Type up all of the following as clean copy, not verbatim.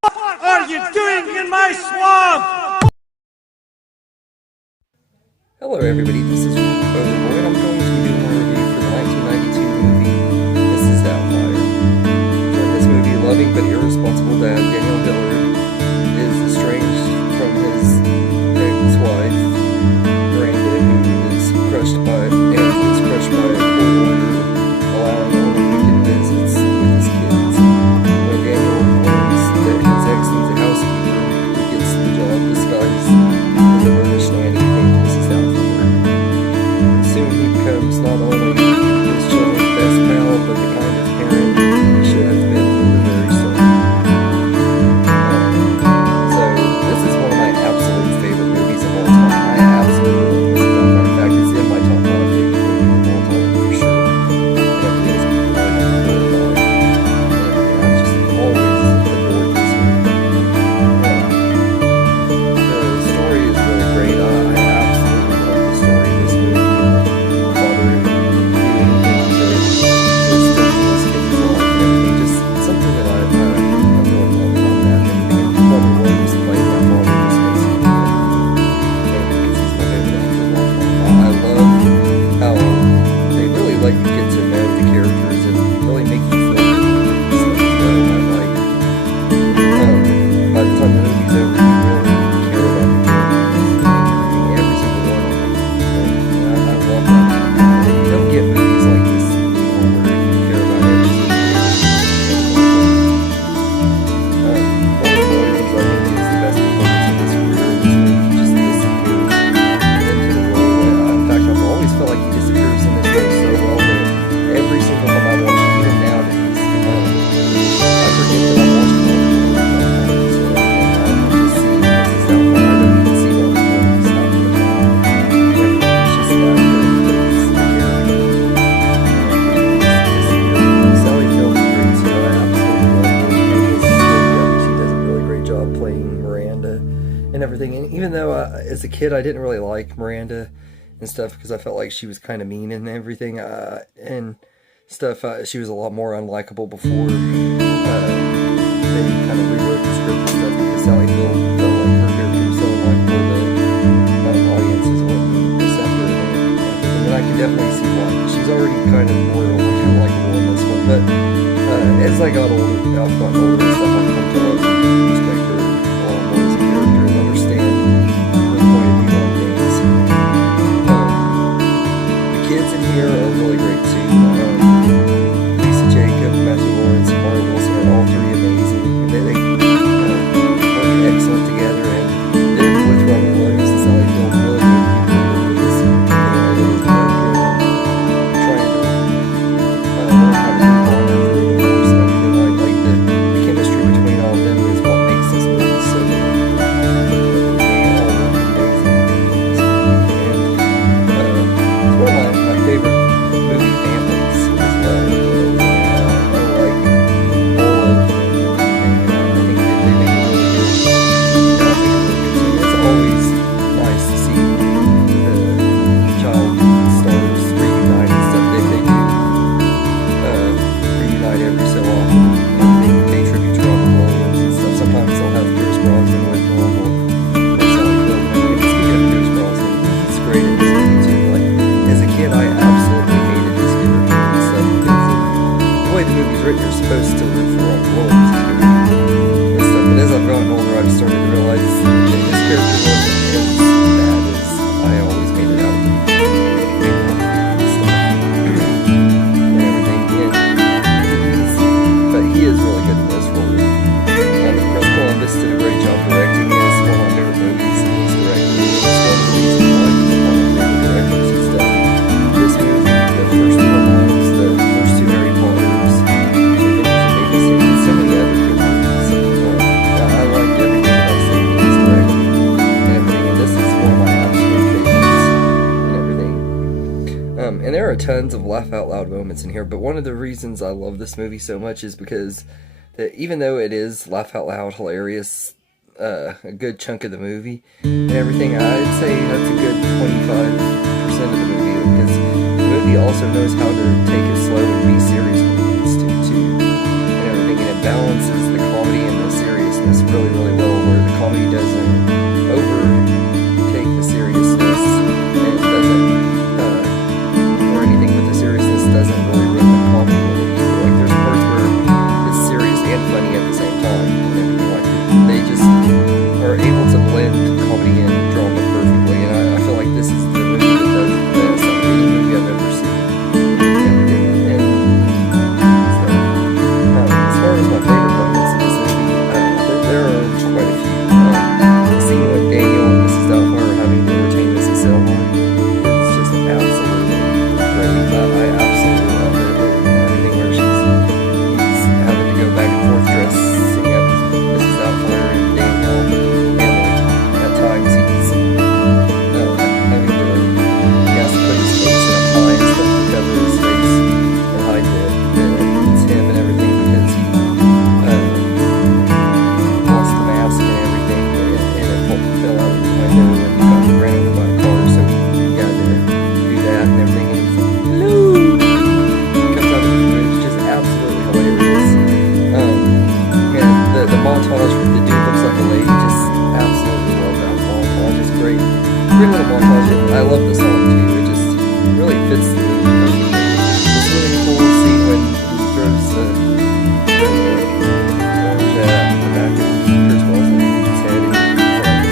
What are you doing in my swamp? Hello everybody, this is Overboy, and I'm going to be doing a review for the 1992 movie, This is Doubtfire. So in this movie, loving but irresponsible dad, Daniel Dillard, is estranged from his ex-wife, Miranda, who is crushed by a court order, allowing only weekend visits with his kids. When Daniel learns that his ex needs a housekeeper, he gets the job disguised as a British nanny named Mrs. Doubtfire. Soon he becomes not only his children's best pal, but the kind of parent he should have been from the very start. So this is one of my absolute favorite movies of all time. I absolutely love Mrs. Doubtfire. In fact, it's in my top 5 favorite movies of all time for sure. Everything is really cool about it. I've just always adored this movie. The story is really great. I absolutely love the story of this movie. My father doing things that was still his kids' life and everything. Just something that I really love about that and everything. And Brother Williams playing my father just makes me because he's my favorite actor of all time. I love how they really let you get to know the characters and really make you feel good and stuff as well. And like, by the time the movie's over, you really care about the characters, every single one of them. And I love that. You don't get movies like this anymore where you care about every single one. Williams, I think, is the best performance of his career in this movie. He just disappears into the role. In fact, I've always felt like he disappears in this role so well that every single time I watch it, even nowadays, I forget that I'm watching one of the movies. So I just see Mrs. Doubtfire. I don't even see all the movies half the time. It's just that good. It's the character. Sally Field is great too. I absolutely love her. She does a really great job playing Miranda and everything. And even though as a kid I didn't really like Miranda and stuff because I felt like she was kind of mean and everything and stuff, she was a lot more unlikable before they kind of rewrote the script and stuff because Sally Field felt like her character was so unlikable that audiences wouldn't accept her and everything. And I can definitely see why. She's already kind of more unlikable in this one, but as I've gotten older and stuff, I've come to love and respect her a lot more as a character and understand her point of view on things. The kids in here are really great too. Lisa Jacob, Matthew Lawrence, and Mara Wilson are all three amazing. And they work excellent together. And them with Robin Williams and Sally Field really good people with this character and trying to learn how to move on after a divorce and everything. Like the chemistry between all of them is what makes this movie so good. They all work amazing in this movie. And it's one of my favorite movie families as well. I like all of them and I think that they make a really good team. It's always nice to see the child stars reunite and stuff. They do reunite every so often. They pay tribute to Robin Williams and stuff. Sometimes they'll have Pierce Brosnan with them or Sally Field. And speaking of Pierce Brosnan, he's great in this movie too. Like, as a kid, I absolutely hated his character and stuff because of the way the movie's written. You're supposed to root for Robin Williams' character and stuff. But as I've gotten older, I've started to realize that his character wasn't as bad as I always made it out to be. And stuff and everything. But he is really good in this role. Chris Columbus did a great job directing. He is one of my favorite movies he's directed. It's one of the reasons why he's one of my favorite directors. He's done this movie, the first two Home Alones, the first two Harry Potters, Adventures in Babysitting, and so many other good movies. I like everything that I've seen he's directed and everything, and this is one of my absolute favorites and everything. And there are tons of laugh out loud moments in here, but one of the reasons I love this movie so much is because that even though it is laugh out loud hilarious a good chunk of the movie and everything, I'd say that's a good 25% of the movie because the movie also knows how to take it slow and be serious when it needs to too and everything, and it balances the comedy and the seriousness seriousness really, really well, where the comedy doesn't overtake the seriousness, and it doesn't, or anything, but the seriousness doesn't really ruin the comedy in it either. Like, there's parts where it's serious and funny at the same time, and everything like that. They just are able to blend comedy and drama perfectly, and I feel like this is the movie that does the best out of any movie I've ever seen. As far as my favorite moments in this movie, there are quite a few. The scene with Daniel and Mrs. Doubtfire having to entertain Mrs. Selmore is just absolutely great. I absolutely love it. Everything where he's having to go back and forth dressing up Mrs. Doubtfire and Daniel, and like at times he's having to, he has to put his face in a pie and stuff to cover his face and hide that it's him and everything, because he lost the mask and everything, and it fell out of the window and got ran over by a car, so he got to do that and everything, and he's like, hello! Comes out of the room, it's just absolutely hilarious. And the montage with the dude looks like a lady, just absolutely love that montage. It's great. Great little montage, and I love the song too. It just really fits the movie perfectly. It's really cool to see when he throws the orange at the back of Chris Wilson's head, and he's like,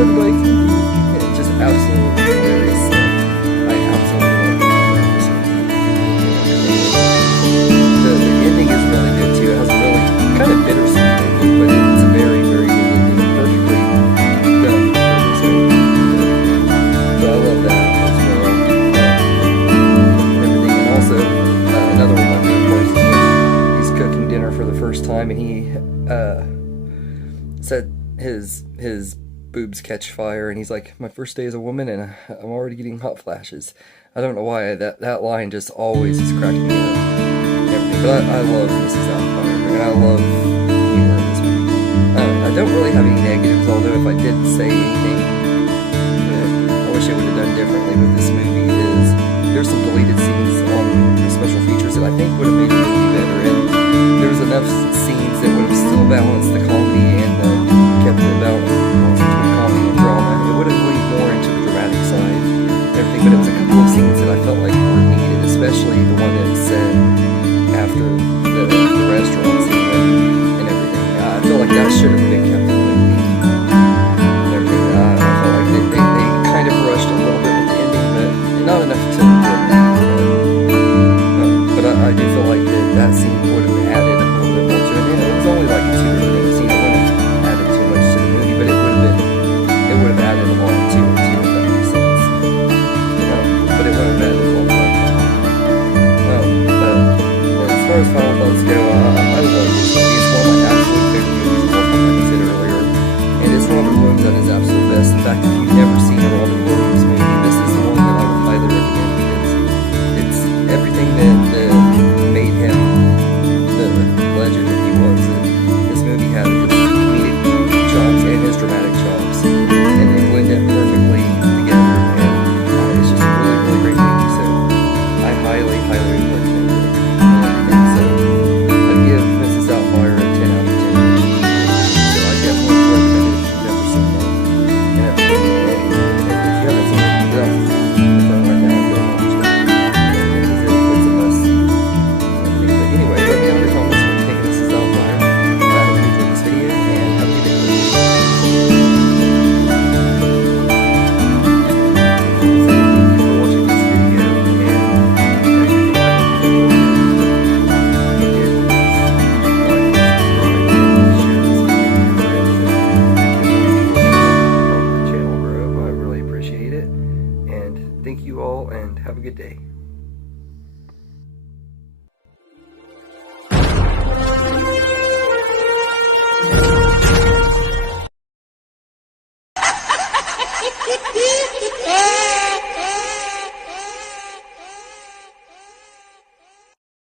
everybody can be. It's just absolutely hilarious. I absolutely love this movie. The ending is really good too. It has a really kind of bittersweet ending, but it's a very, very good ending. Perfectly done for this movie. So I love that as well. Everything. And also, another one of my favorite parts is when he's cooking dinner for the first time, and he said his boobs catch fire, and he's like, my first day as a woman, and I'm already getting hot flashes. I don't know why that line just always is cracking me up. Everything. But I love Mrs. Doubtfire, and I love humor in this movie. I don't really have any negatives, although if I did say anything that I wish I would have done differently with this movie is there's some deleted scenes on the special features that I think would have made the movie better, and there's enough scenes that would have still balanced the comedy and kept the balance between comedy and drama. It would have leaned more into the dramatic side and everything, but it was a couple of scenes that I felt like were needed, especially the one that was said after the restaurant scene and everything. I feel like that should have been kept in the movie and everything. I felt like they kind of rushed a little bit with the ending, but not enough to but I do feel like that scene would have added a little bit more to it. And it was only like a 2-minute scene. It wouldn't have added too much to the movie, but it would have added a lot to it too, if that makes sense. But it would have added a lot more. But as far as Final Thoughts go, I love this movie. It's one of my absolute favorite movies of all time, like I said earlier. And it's Robin Williams at his absolute best. In fact, if you've never seen a Robin Williams movie, this is the one that I would highly recommend, because it's everything that made him the legend that he was. And this movie had his comedic chops and his dramatic chops, and they blend it perfectly together, and it's just a really, really great movie. So I highly, highly recommend it. And so I'd give Mrs. Doubtfire a 10 out of 10. So I definitely recommend it if you've never seen it. And if you haven't seen it, right now, go watch it. It's a must see. But anyway, let me know in the comments what you think of Mrs. Doubtfire. I hope you enjoyed this video, and have a good day. Thank you for watching this video, and thank you all, and have a good day.